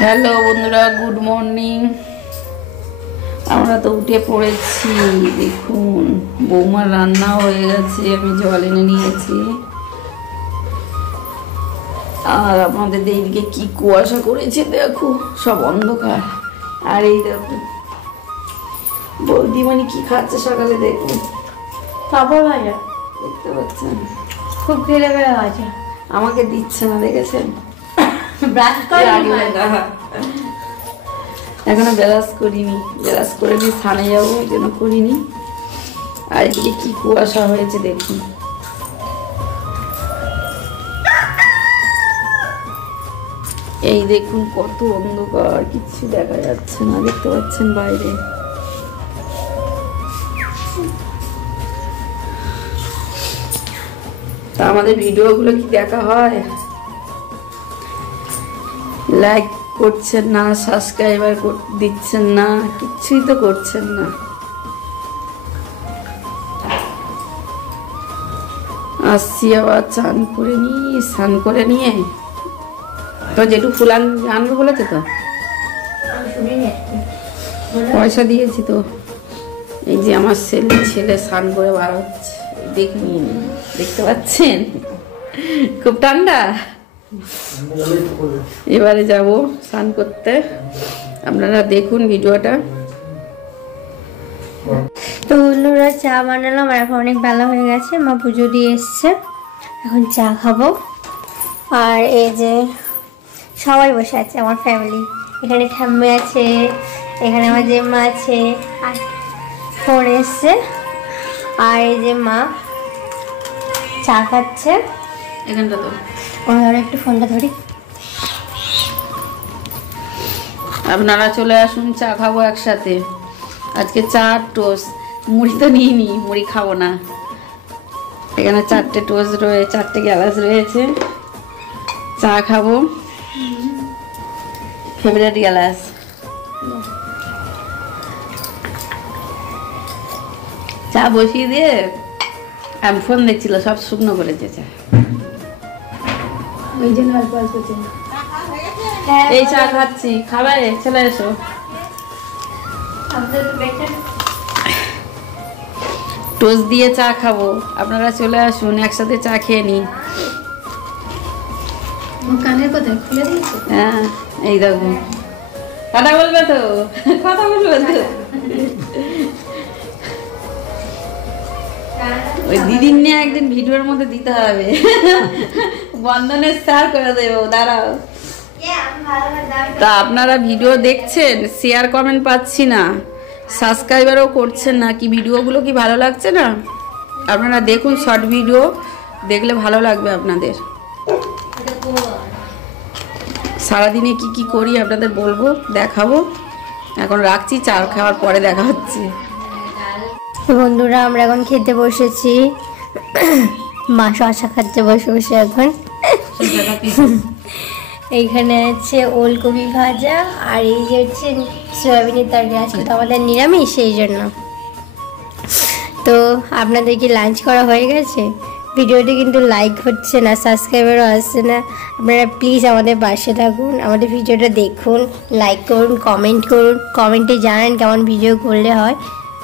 Hello বন্ধুরা, good morning. আমরা তো উঠে পড়েছি। দেখুন, বৌমার রান্না হয়ে গেছে, আমি জল এনে নিয়েছি। আর আমাদের এইদিকে কি কুয়াশা করেছে দেখো, সব অন্ধকার। আর এই দেখো বৌদিমণি কি খাচ্ছে সকালে, দেখুন পাপড় ভাজা দেখতে পাচ্ছেন। খুব খেলে বেড়ে আছে, আমাকে দিচ্ছে না, দেখেছেন? ব্রাশ করে এখনো ব্রাশ করিনি, ব্রাশ করে নিয়ে স্নানে যাবো, ওই জন্য করিনি। আর এদিকে কি কুয়াশা হয়েছে দেখুন। এই দেখুন কত অন্ধকার, কিচ্ছু দেখা যাচ্ছে না, দেখতে পাচ্ছেন বাইরে। তা আমাদের ভিডিওগুলো কি দেখা হয়? লাইক করছেন না, সাবস্ক্রাইবার দিচ্ছেন না, কিচ্ছুই তো করছেন না। আসছি আবার স্নান করে নিয়ে তো যেটু ফুল আনবে বলেছে, তো পয়সা দিয়েছি তো। এই যে আমার ছেলে স্নান করে বার হচ্ছে, দেখতে পাচ্ছেন, খুব ঠান্ডা। এবারে যাব স্নান করতে, আপনারা দেখুন ভিডিওটা। তো বন্ধুরা, চা বানালাম আর এখন অনেক বেলা হয়ে গেছে, মা পুজো দিয়ে এসছে, এখন চা খাবো। আর এই যে সবাই বসে আছে, আমার ফ্যামিলি। এখানে ঠাম্মি আছে, এখানে আমার জেম্মা আছে, আর ফোন এসছে। আর এই যে মা চা খাচ্ছে এখানটা তো একটু ফোনটা ধরি। আপনারা চলে আসুন, চা খাবো একসাথে। আজকে চা টোস্ট, মুড়ি তো নিইনি, মুড়ি খাবো না। এখানে 4টে টোস্ট রয়েছে, 4টে গ্লাস রয়েছে, চা খাবো। Favourite glass. চা বসিয়ে দিয়ে আমি ফোন দেখছিল, সব শুকনো করেছে চা, ওই জন্য অল্প অল্প চা। এই চা খাচ্ছি, খাবে? চলে এসো। টোস্ট দিয়ে চা খাবো, আপনারা চলে আসুন, একসাথে চা খেয়ে নিই। কানের কোথায় খুলে দিয়েছো? হ্যাঁ, এই দেখো, কথা বলবে তো, কথা বলবে তো। ওই দিদির নিয়ে একদিন ভিডিওর মধ্যে দিতে হবে, বন্ধনের শেয়ার করে দেবো, দাঁড়াও। তা আপনারা ভিডিও দেখছেন, শেয়ার কমেন্ট পাচ্ছি না, সাবস্ক্রাইবারও করছেন না, কি ভিডিওগুলো কি ভালো লাগছে না? আপনারা দেখুন, শর্ট ভিডিও দেখলে ভালো লাগবে আপনাদের। সারাদিনে কি কি করি আপনাদের বলবো, দেখাবো। এখন রাখছি, চা খাওয়ার পরে দেখা হচ্ছে। বন্ধুরা, আমরা এখন খেতে বসেছি, মা শশা খাচ্ছে বসে বসে এখন। এইখানে আছে ওলকপি ভাজা, আর এই যে হচ্ছে সয়াবিনের তরকারি। আজকে তো আমাদের নিরামিষ, সেই জন্য। তো আপনাদের কি লাঞ্চ করা হয়ে গেছে? ভিডিওটি কিন্তু লাইক হচ্ছে না, সাবস্ক্রাইবারও আসছে না। আপনারা প্লিজ আমাদের পাশে থাকুন, আমাদের ভিডিওটা দেখুন, লাইক করুন, কমেন্ট করুন, কমেন্টে জানান কেমন ভিডিও করলে হয়,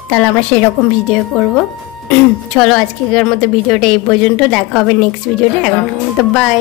তাহলে আমরা সেরকম ভিডিও করব। চলো আজকের মতো ভিডিওটা এই পর্যন্ত, দেখা হবে নেক্সট ভিডিওটা। এখন মতো বাই।